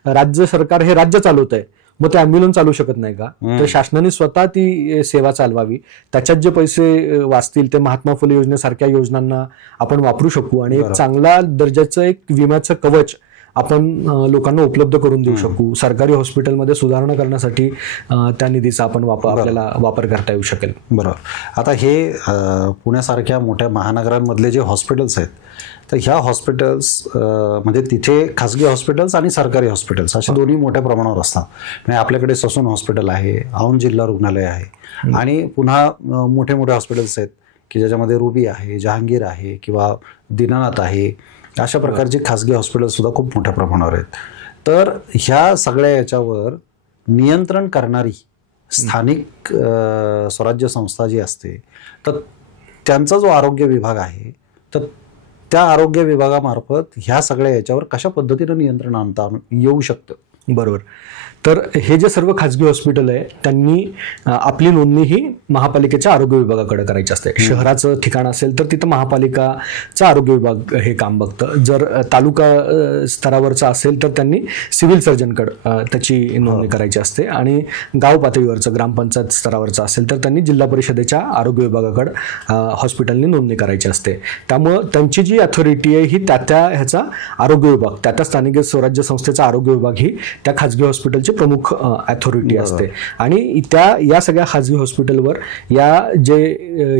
राज्य सरकार हे राज्य चालवत आहे, मग ते अँब्युलन्स चालू शकत नाही का? तर शासनाने स्वतः ती सेवा चालवावी. त्याच्यात जे पैसे वाचतील ते महात्मा फुले योजनेसारख्या योजनांना आपण वापरू शकू आणि एक चांगला दर्जाचं एक विम्याचं कवच आपण लोकांना उपलब्ध करून देऊ शकू. सरकारी हॉस्पिटलमध्ये सुधारणा करण्यासाठी त्या निधीचा आपण आपल्याला वापर करता येऊ शकेल. बरोबर. आता हे पुण्यासारख्या मोठ्या महानगरांमधले जे हॉस्पिटल्स आहेत, तर ह्या हॉस्पिटल्स म्हणजे तिथे खासगी हॉस्पिटल्स आणि सरकारी हॉस्पिटल्स असे दोन्ही मोठ्या प्रमाणावर असतात. म्हणजे आपल्याकडे ससून हॉस्पिटल आहे, औंध जिल्हा रुग्णालय आहे आणि पुन्हा मोठे मोठे हॉस्पिटल्स आहेत की ज्याच्यामध्ये रुबी आहे, जहांगीर आहे किंवा दीनानाथ आहे. अशा प्रकारचे खासगी हॉस्पिटल सुद्धा खूप मोठ्या प्रमाणावर आहेत. तर ह्या सगळ्या याच्यावर नियंत्रण करणारी स्थानिक स्वराज्य संस्था जी असते, तर त्यांचा जो आरोग्य विभाग आहे, तर त्या आरोग्य विभागामार्फत ह्या सगळ्या याच्यावर कशा पद्धतीनं नियंत्रण आणता येऊ शकतं? बरोबर. तर हे जे सर्व खाजगी हॉस्पिटल आहे त्यांनी आपली नोंदणी ही महापालिकेच्या आरोग्य विभागाकडे करायची असते. शहराचं ठिकाण असेल तर तिथं महापालिकाचा आरोग्य विभाग हे काम बघतं. जर तालुका स्तरावरचं असेल तर त्यांनी सिव्हिल सर्जनकडे त्याची नोंदणी करायची असते आणि गाव पातळीवरचं ग्रामपंचायत स्तरावरचं असेल तर त्यांनी जिल्हा परिषदेच्या आरोग्य विभागाकडे हॉस्पिटलनी नोंदणी करायची असते. त्यामुळं त्यांची जी अथॉरिटी आहे ही त्या ह्याचा आरोग्य विभाग, त्या स्थानिक स्वराज्य संस्थेचा आरोग्य विभाग ही त्या खाजगी हॉस्पिटलची प्रमुख अथॉरिटी असते. आणि या सगळ्या खाजगी हॉस्पिटलवर या जे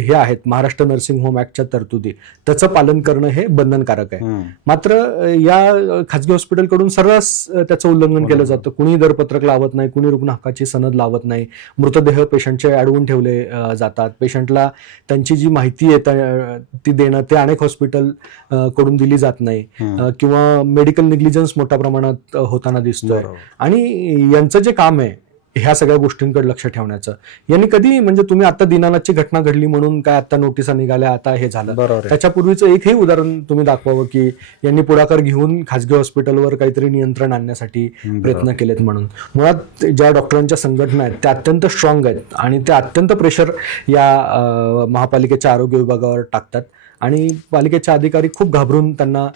हे आहेत महाराष्ट्र नर्सिंग होम ऍक्टच्या तरतुदी त्याचं पालन करणं हे बंधनकारक आहे. मात्र या खाजगी हॉस्पिटलकडून सर्रास त्याचं उल्लंघन केलं जातं. कुणी दरपत्रक लावत नाही, कुणी रुग्ण हक्काची सनद लावत नाही, मृतदेह पेशंटचे अडवून ठेवले जातात, पेशंटला त्यांची जी माहिती आहे ती देणं ते अनेक हॉस्पिटल कडून दिली जात नाही किंवा मेडिकल निग्लिजन्स मोठ्या प्रमाणात होताना दिसतोय. आणि यांचं जे काम आहे ह्या सगळ्या गोष्टींकडे लक्ष ठेवण्याचं, यांनी कधी म्हणजे तुम्ही आता दीनानाथची घटना घडली म्हणून काय आता नोटिसा निघाल्या आता हे झालं, त्याच्यापूर्वीचं एकही उदाहरण तुम्ही दाखवावं की यांनी पुढाकार घेऊन खाजगी हॉस्पिटलवर काहीतरी नियंत्रण आणण्यासाठी प्रयत्न केलेत म्हणून. मुळात ज्या डॉक्टरांच्या संघटना आहेत त्या अत्यंत स्ट्रॉंग आहेत आणि त्या अत्यंत प्रेशर या महापालिकेच्या आरोग्य विभागावर टाकतात आणि पालिकेचे अधिकारी खूप घाबरून त्यांना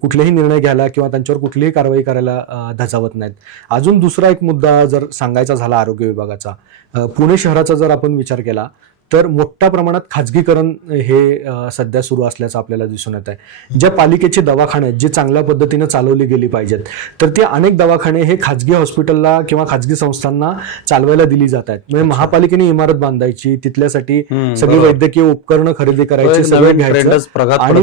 कुठलेही निर्णय घ्यायला किंवा त्यांच्यावर कुठलीही कारवाई करायला धजावत नाहीत. अजून दुसरा एक मुद्दा जर सांगायचा झाला आरोग्य विभागाचा, पुणे शहराचा जर आपण विचार केला तर मोठ्या प्रमाणात खाजगीकरण हे सध्या सुरू असल्याचं आपल्याला दिसून येत आहे. ज्या पालिकेची दवाखाने आहेत जी चांगल्या पद्धतीने चालवली गेली पाहिजेत तर ती अनेक दवाखाने हे खाजगी हॉस्पिटलला किंवा खाजगी संस्थांना चालवायला दिली जात आहेत. म्हणजे महापालिकेने इमारत बांधायची, तिथल्यासाठी सगळी वैद्यकीय उपकरणं खरेदी करायची, सगळं घ्यायचं आणि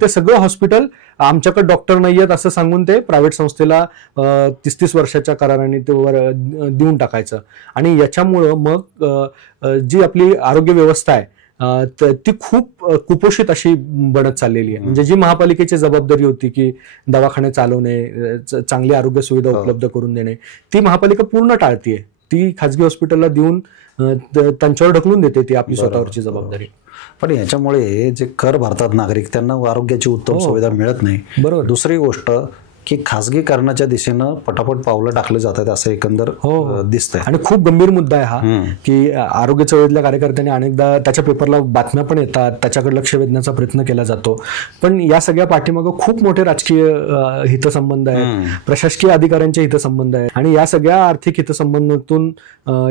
ते सगळं हॉस्पिटल आमच्याकडे डॉक्टर नाहीयेत असं सांगून ते प्रायव्हेट संस्थेला 30-30 वर्षाच्या कराराने ते देऊन टाकायचं. आणि याच्यामुळं मग जी आपली आरोग्य व्यवस्था आहे ती खूप कुपोषित अशी बनत चाललेली आहे. म्हणजे जी महापालिकेची जबाबदारी होती की दवाखाने चालवणे, चांगली आरोग्य सुविधा उपलब्ध करून देणे, ती महापालिका पूर्ण टाळतीये. ती खाजगी हॉस्पिटलला देऊन त्यांच्यावर ढकलून देते ती आपली स्वतःवरची जबाबदारी. पण याच्यामुळे जे कर भरतात नागरिक त्यांना आरोग्याची उत्तम सुविधा मिळत नाही. बरोबर. दुसरी गोष्ट की खासगीकरणाच्या दिशेनं पटापट पावलं टाकलं जात आहेत असं एकंदर दिसतंय. आणि खूप गंभीर मुद्दा आहे हा, की आरोग्य चळवळीतल्या कार्यकर्त्यांनी अनेकदा त्याच्या पेपरला बातम्या पण येतात, त्याच्याकडे लक्ष वेधण्याचा प्रयत्न केला जातो, पण या सगळ्या पाठीमागं खूप मोठे राजकीय हितसंबंध आहेत, प्रशासकीय अधिकाऱ्यांचे हितसंबंध आहेत, आणि या सगळ्या आर्थिक हितसंबंधातून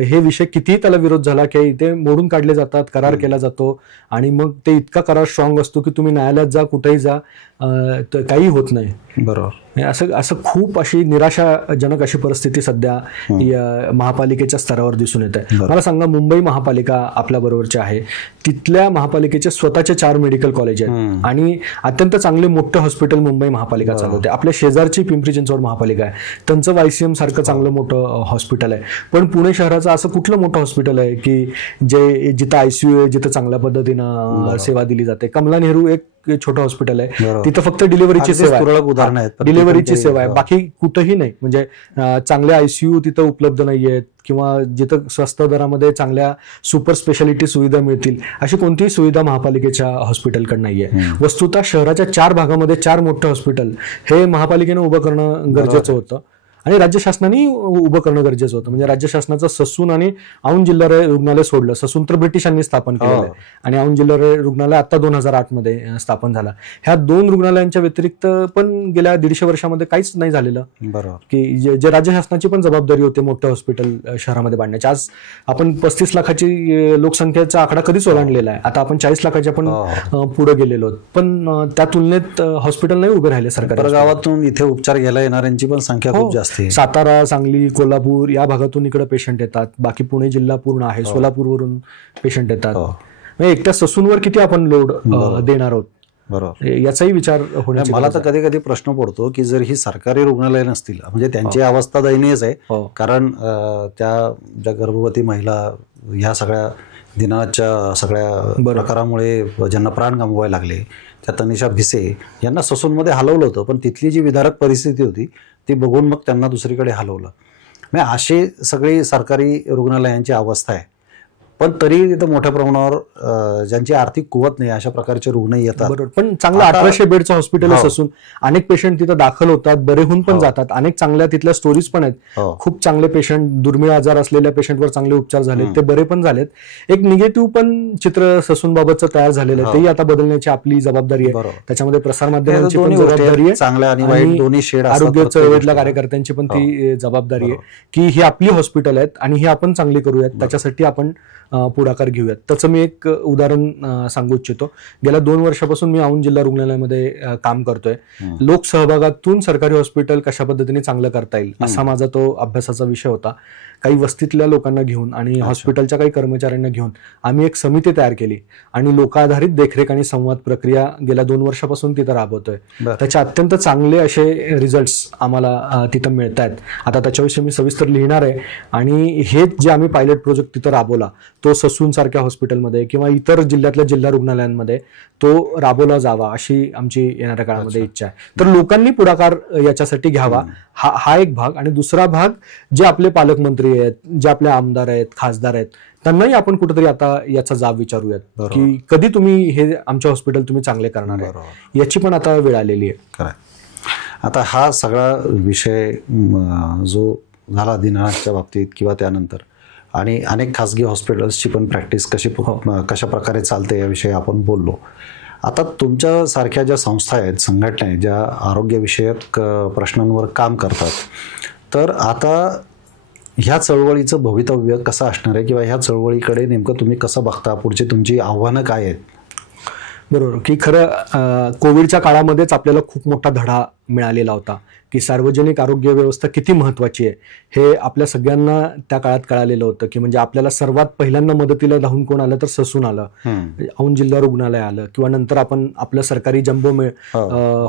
हे विषय कितीही त्याला विरोध झाला की ते मोडून काढले जातात, करार केला जातो, आणि मग ते इतका करार स्ट्रॉंग असतो की तुम्ही न्यायालयात जा, कुठेही जा, काही होत नाही. बरोबर. असं खूप अशी निराशाजनक अशी परिस्थिती सध्या या महापालिकेच्या स्तरावर दिसून येत आहे. मला सांगा, मुंबई महापालिका आपल्या बरोबरची आहे, तिथल्या महापालिकेचे स्वतःचे 4 मेडिकल कॉलेज आहेत आणि अत्यंत चांगले मोठं हॉस्पिटल मुंबई महापालिका चालवते. आपल्या शेजारची पिंपरी चिंचवड महापालिका आहे, त्यांचं YCM सारखं चांगलं मोठं हॉस्पिटल आहे. पण पुणे शहराचं असं कुठलं मोठं हॉस्पिटल आहे की जिथं ICU आहे, जिथं चांगल्या पद्धतीनं सेवा दिली जाते? कमला नेहरू एक छोटं हॉस्पिटल आहे, तिथं फक्त डिलिव्हरीची सेवा आहे, डिलिव्हरीची सेवा आहे, बाकी कुठंही नाही. म्हणजे चांगले ICU तिथं उपलब्ध नाहीयेत, किंवा जिथं स्वस्त दरामध्ये चांगल्या सुपर स्पेशालिटी सुविधा मिळतील अशी कोणतीही सुविधा महापालिकेच्या हॉस्पिटलकडे नाहीये. वस्तुतः शहराच्या 4 भागामध्ये 4 मोठं हॉस्पिटल हे महापालिकेनं उभं करणं गरजेचं होतं, आणि राज्य शासनाने उभं करणं गरजेचं होतं. म्हणजे राज्य शासनाचं ससून आणि औंध जिल्हा रुग्णालय सोडलं. ससून तर ब्रिटिशांनी स्थापन केलेलं आहे, आणि औंध जिल्हा रुग्णालय आता 2008 मध्ये स्थापन झालं. ह्या 2 रुग्णालयांच्या व्यतिरिक्त पण गेल्या 150 वर्षामध्ये काहीच नाही झालेलं. बरोबर. की जे राज्य शासनाची पण जबाबदारी होती मोठं हॉस्पिटल शहरामध्ये बांधण्याची. आज आपण 35 लाखाची लोकसंख्येचा आकडा कधीच ओलांडलेला आहे, आता आपण 40 लाखाच्या पण पुढे गेलेलो आहोत, पण त्या तुलनेत हॉस्पिटल नाही उभे राहिले. सरकारी गावातून इथे उपचार घ्यायला येणाऱ्यांची पण संख्या खूप जास्त. सातारा, सांगली, कोल्हापूर या भागातून इकडे पेशंट येतात, बाकी पुणे जिल्हा पूर्ण आहे, सोलापूरवरून पेशंट येतात. म्हणजे एकट्या ससूनवर किती आपण लोड देणार आहोत? बरोबर. याचाही विचार होण्याची. मला तर कधी कधी प्रश्न पडतो की जर ही सरकारी रुग्णालय नसतील, म्हणजे त्यांची अवस्था दयनीयच आहे, कारण त्या ज्या गर्भवती महिला ह्या सगळ्या दिनाच्या सगळ्या प्रकारामुळे ज्यांना प्राण गमवायला लागले, त्या तनिषा भिसे यांना ससूनमध्ये हलवलं होतं, पण तिथली जी विदारक परिस्थिती होती ती बघून मग त्यांना दुसरीकडे हलवलं. म्हणजे अशी सगळी सरकारी रुग्णालयांची अवस्था आहे. पण तरी तिथं मोठ्या प्रमाणावर ज्यांची आर्थिक कुवत नाही अशा प्रकारचे रुग्ण येतात. बरोबर. पण चांगलं 1800 बेडचं हॉस्पिटल असून अनेक पेशंट तिथं दाखल होतात, बरे होऊन पण जातात. अनेक चांगल्या तिथल्या स्टोरीज पण आहेत. खूप चांगले पेशंट, दुर्मिळ आजार असलेल्या पेशंटवर चांगले उपचार झाले, ते बरे पण झालेत. एक निगेटिव्ह पण चित्र ससून बाबतचं तयार झालेलं आहे, तेही आता बदलण्याची आपली जबाबदारी आहे. त्याच्यामध्ये प्रसारमाध्यमांची पण जबाबदारी आहे, चांगल्या आणि वाईट दोन्ही शेड, आरोग्य चळवळीतल्या कार्यकर्त्यांची पण ती जबाबदारी आहे की ही आपली हॉस्पिटल आहेत आणि ही आपण चांगली करूयात, त्याच्यासाठी आपण पुढाकार घेऊयात. त्याचं मी एक उदाहरण सांगू इच्छितो. गेल्या 2 वर्षापासून मी औंध जिल्हा रुग्णालयामध्ये काम करतोय. लोकसहभागातून सरकारी हॉस्पिटल कशा पद्धतीने चांगलं करता येईल असा माझा तो अभ्यासाचा विषय होता. काही वस्तीतल्या लोकांना घेऊन आणि हॉस्पिटलच्या काही कर्मचाऱ्यांना घेऊन आम्ही एक समिती तयार केली आणि लोकाधारित देखरेख आणि संवाद प्रक्रिया गेल्या 2 वर्षापासून तिथं राबवतोय. त्याचे अत्यंत चांगले असे रिझल्ट्स आम्हाला तिथं मिळत आहेत. आता त्याच्याविषयी मी सविस्तर लिहिणार आहे. आणि हे जे आम्ही पायलट प्रोजेक्ट तिथं राबवला तो ससून सारख्या हॉस्पिटलमध्ये किंवा इतर जिल्ह्यातल्या जिल्हा रुग्णालयांमध्ये तो राबवला जावा अशी आमची येणाऱ्या काळामध्ये इच्छा आहे. तर लोकांनी पुढाकार याच्यासाठी घ्यावा, हा एक भाग. आणि दुसरा भाग, जे आपले पालकमंत्री आहेत, जे आपले आमदार आहेत, खासदार आहेत, त्यांनाही आपण कुठेतरी आता याचा जाब विचारूयात की कधी तुम्ही हे आमचे हॉस्पिटल तुम्ही चांगले करणार आहे, याची पण आता वेळ आलेली आहे. आता हा सगळा विषय जो झाला दिनानाथच्या बाबतीत किंवा त्यानंतर, आणि अनेक खासगी हॉस्पिटल्सची पण प्रॅक्टिस कशा प्रकारे चालते याविषयी आपण बोललो. आता तुमच्या सारख्या ज्या संस्था आहेत, संघटना आहेत, ज्या आरोग्यविषयक प्रश्नांवर काम करतात, तर आता ह्या चळवळीचं भवितव्य कसं असणार आहे किंवा ह्या चळवळीकडे नेमकं तुम्ही कसं बघता, पुढची तुमची आव्हानं काय आहेत? बरोबर की खरं कोविडच्या काळामध्येच आपल्याला खूप मोठा धडा मिळालेला होता की सार्वजनिक आरोग्य व्यवस्था किती महत्वाची आहे हे आपल्या सगळ्यांना त्या काळात कळालेलं होतं. की म्हणजे आपल्याला सर्वात पहिल्यांदा मदतीला धावून कोण आलं तर ससून आलं, औंध जिल्हा रुग्णालय आलं, किंवा नंतर आपण आपलं सरकारी जम्बो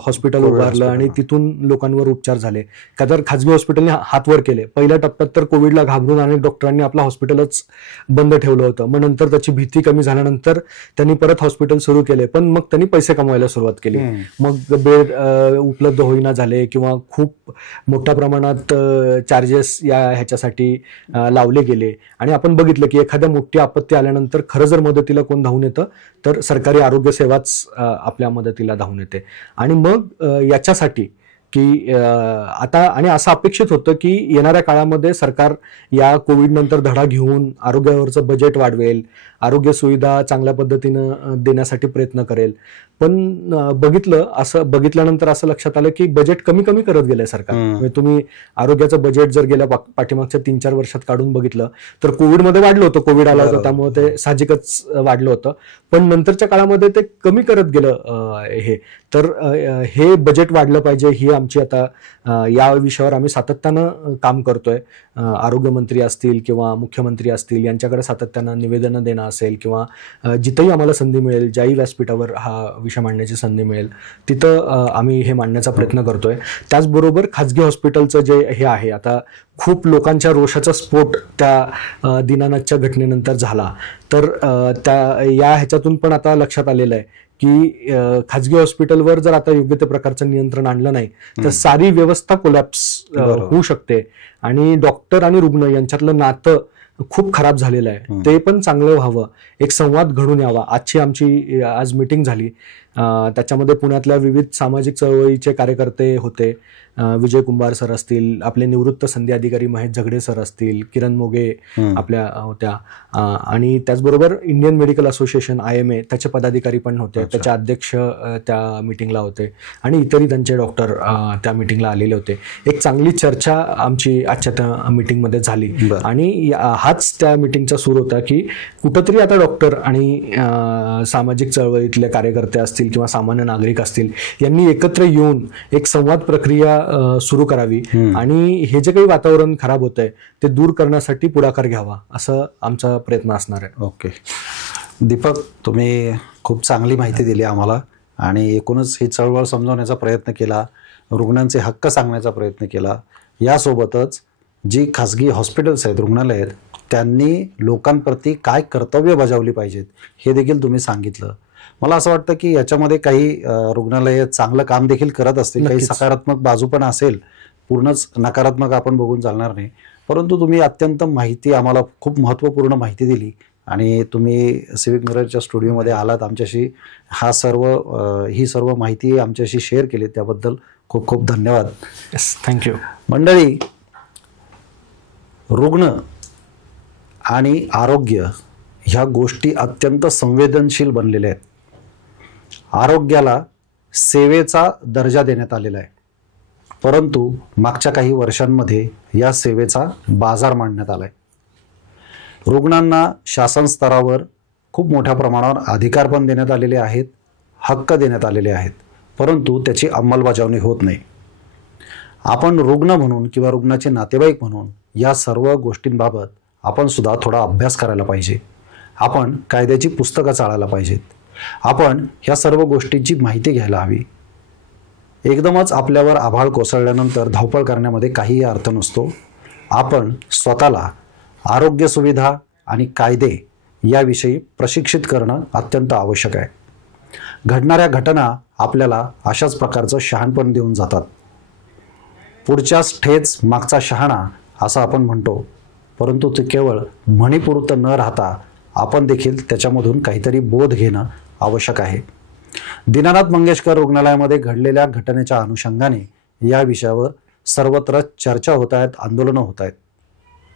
हॉस्पिटल उभारलं आणि तिथून लोकांवर उपचार झाले. का तर खाजगी हॉस्पिटलने हात वर केले. पहिल्या टप्प्यात तर कोविडला घाबरून अनेक डॉक्टरांनी आपलं हॉस्पिटलच बंद ठेवलं होतं. मग नंतर त्याची भीती कमी झाल्यानंतर त्यांनी परत हॉस्पिटल सुरू केले, पण मग त्यांनी पैसे कमवायला सुरुवात केली. मग बेड उपलब्ध होईना झाले किंवा खूप मोठ्या प्रमाणात चार्जेस या ह्याच्यासाठी लावले गेले आणि आपण बघितलं की एखाद्या मोठी आपत्ती आल्यानंतर खरं जर मदतीला कोण धावून येतं तर सरकारी आरोग्य सेवाच आपल्या मदतीला धावून येते. आणि मग याच्यासाठी की आता आणि असं अपेक्षित होतं की येणाऱ्या काळामध्ये सरकार या कोविड नंतर धडा घेऊन आरोग्यावरचं बजेट वाढवेल, आरोग्य सुविधा चांगल्या पद्धतीनं देण्यासाठी प्रयत्न करेल. पण बघितल्यानंतर असं लक्षात आलं की बजेट कमी कमी करत गेलंय सरकार. म्हणजे तुम्ही आरोग्याचं बजेट जर गेल्या पाठीमागच्या 3-4 वर्षात काढून बघितलं तर कोविडमध्ये वाढलं होतं, कोविड आला होता त्यामुळे ते साहजिकच वाढलं होतं. पण नंतरच्या काळामध्ये ते कमी करत गेलं हे. तर हे बजेट वाढलं पाहिजे ही आमची आता या विषयावर आम्ही सातत्यानं काम करतोय. आरोग्यमंत्री असतील किंवा मुख्यमंत्री असतील यांच्याकडे सातत्यानं निवेदनं देणं असेल किंवा जिथंही आम्हाला संधी मिळेल, ज्याही व्यासपीठावर हा विषय मांडण्याची संधी मिळेल तिथं आम्ही हे मांडण्याचा प्रयत्न करतोय. त्याचबरोबर खाजगी हॉस्पिटलचं जे हे आहे, आता खूप लोकांच्या रोषाचा स्फोट त्या दीनानाथच्या घटनेनंतर झाला. तर या ह्याच्यातून पण आता लक्षात आलेलं आहे की खाजगी हॉस्पिटलवर जर आता योग्य त्या प्रकारचं नियंत्रण आणलं नाही तर सारी व्यवस्था कोलॅप्स होऊ शकते आणि डॉक्टर आणि रुग्ण यांच्यातलं नातं खूप खराब झालेलं आहे. ते पण चांगलं व्हावं, एक संवाद घडून यावा. आमची आज मीटिंग झाली, त्याच्यामध्ये पुण्यातल्या विविध सामाजिक चळवळीचे कार्यकर्ते होते. विजय कुंभार सर असतील, आपले निवृत्त संधी अधिकारी महेश झगडे सर असतील, किरण मोगे आपल्या होत्या आणि त्याचबरोबर इंडियन मेडिकल असोसिएशन IMA त्याचे पदाधिकारी पण होते, त्याचे अध्यक्ष त्या मिटिंगला होते आणि इतरही त्यांचे डॉक्टर त्या मिटिंगला आलेले होते. एक चांगली चर्चा आमची आजच्या त्या मिटिंगमध्ये झाली आणि हाच त्या मिटिंगचा सूर होता की कुठंतरी आता डॉक्टर आणि सामाजिक चळवळीतले कार्यकर्ते असतील किंवा सामान्य नागरिक असतील यांनी एकत्र येऊन एक संवाद प्रक्रिया सुरू करावी आणि हे जे काही वातावरण खराब होत आहे ते दूर करण्यासाठी पुढाकार घ्यावा असं आमचा प्रयत्न असणार आहे. ओके दीपक, तुम्ही खूप चांगली माहिती दिली आम्हाला आणि एकूणच ही चळवळ समजवण्याचा प्रयत्न केला, रुग्णांचे हक्क सांगण्याचा प्रयत्न केला. यासोबतच जी खाजगी हॉस्पिटल्स आहेत, रुग्णालय आहेत, त्यांनी लोकांप्रती काय कर्तव्य बजावली पाहिजेत हे देखील तुम्ही सांगितलं. मला असं वाटतं की याच्यामध्ये काही रुग्णालय चांगलं काम देखील करत असतील, काही सकारात्मक बाजू पण असेल, पूर्णच नकारात्मक आपण बघून चालणार नाही. परंतु तुम्ही अत्यंत माहिती आम्हाला खूप महत्त्वपूर्ण माहिती दिली आणि तुम्ही सिविक मिररच्या स्टुडिओमध्ये आलात, आमच्याशी ही सर्व माहिती आमच्याशी शेअर केली, त्याबद्दल खूप खूप धन्यवाद. थँक्यू. मंडळी, रुग्ण आणि आरोग्य ह्या गोष्टी अत्यंत संवेदनशील बनलेल्या आहेत. आरोग्याला सेवेचा दर्जा देण्यात आलेला आहे, परंतु मागच्या काही वर्षांमध्ये या सेवेचा बाजार मांडण्यात आलाय. रुग्णांना शासन स्तरावर खूप मोठ्या प्रमाणावर अधिकार पण देण्यात आलेले आहेत, हक्क देण्यात आलेले आहेत, परंतु त्याची अंमलबजावणी होत नाही. आपण रुग्ण म्हणून किंवा रुग्णाचे नातेवाईक म्हणून या सर्व गोष्टींबाबत आपण सुद्धा थोडा अभ्यास करायला पाहिजे. आपण कायद्याची पुस्तकं चाळायला पाहिजेत. आपण ह्या सर्व गोष्टींची माहिती घ्यायला हवी. एकदमच आपल्यावर आभाळ कोसळल्यानंतर धावपळ करण्यामध्ये काहीही अर्थ नसतो. आपण स्वतःला आरोग्य सुविधा आणि कायदे याविषयी प्रशिक्षित करणं अत्यंत आवश्यक आहे. घडणाऱ्या घटना आपल्याला अशाच प्रकारचं शहाणपण देऊन जातात. पुढच्याच ठेच मागचा शहाणा असं आपण म्हणतो, परंतु ते केवळ म्हणीपुरतं न राहता आपण देखील त्याच्यामधून काहीतरी बोध घेणं आवश्यक आहे. दीनानाथ मंगेशकर रुग्णालयामध्ये घडलेल्या घटनेच्या अनुषंगाने या विषयावर सर्वत्र चर्चा होत आहेत, आंदोलनं होत आहेत,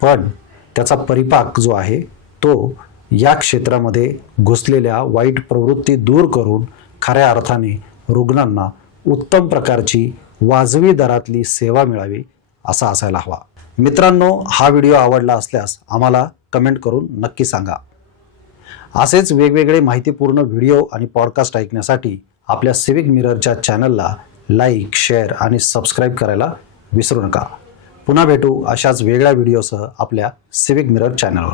पण त्याचा परिपाक जो आहे तो या क्षेत्रामध्ये घुसलेल्या वाईट प्रवृत्ती दूर करून खऱ्या अर्थाने रुग्णांना उत्तम प्रकारची वाजवी दरातली सेवा मिळावी असा असायला हवा. मित्रांनो, हा व्हिडिओ आवडला असल्यास आम्हाला कमेंट करून नक्की सांगा. असेच वेगवेगळे माहितीपूर्ण व्हिडिओ आणि पॉडकास्ट ऐकण्यासाठी आपल्या सिविक मिररच्या चॅनलला लाईक, शेअर आणि सबस्क्राईब करायला विसरू नका. पुन्हा भेटू अशाच वेगळ्या व्हिडिओसह आपल्या सिविक मिरर चॅनलवर.